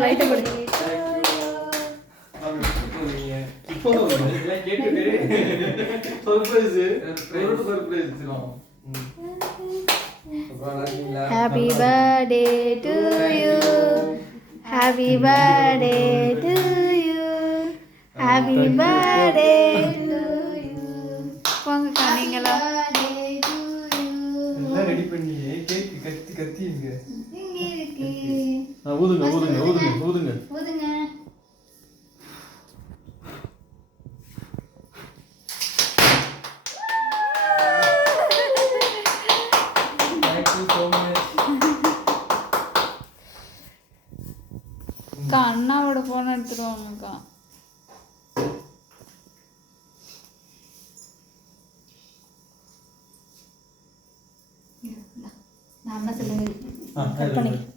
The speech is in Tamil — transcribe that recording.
லைட்டை படி. Happy birthday to you. Happy birthday to you. Happy birthday to you. போங்கக்கா நீங்களா எல்லாம் ரெடி பண்ணி கேக் கத்தி கத்தி இங்க இருக்கு. ஊதுங்க ஊதுங்க ஊதுங்க ஊதுங்க ஊதுங்க. அக்கா அண்ணாவோட போன் எடுத்துட்டு வாங்கக்கா. நான் என்ன சொல்லுங்க.